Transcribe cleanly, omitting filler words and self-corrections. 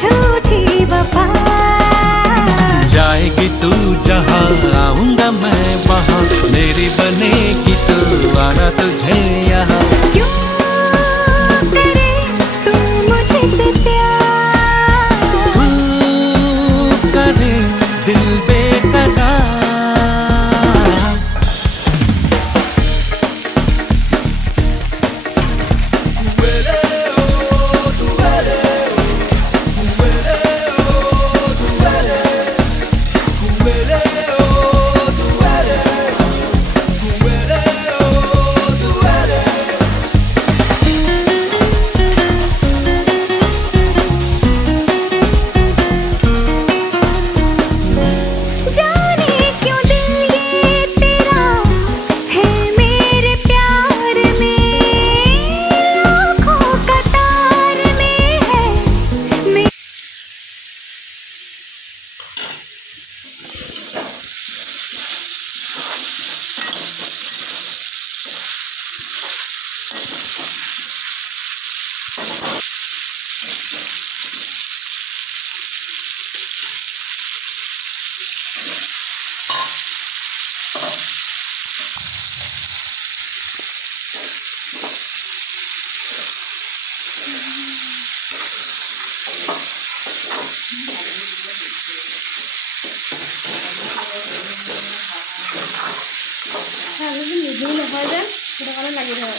झूठी वफा। जाएगी तू जहाँ आऊंगा मैं वहाँ, मेरी बनेगी तू आना तुझे यहाँ। क्यों करे तू मुझसे प्यार, तू करे दिल बेकरार। নিদিও নহয় যে সেইটো কাৰণে লাগি ধৰে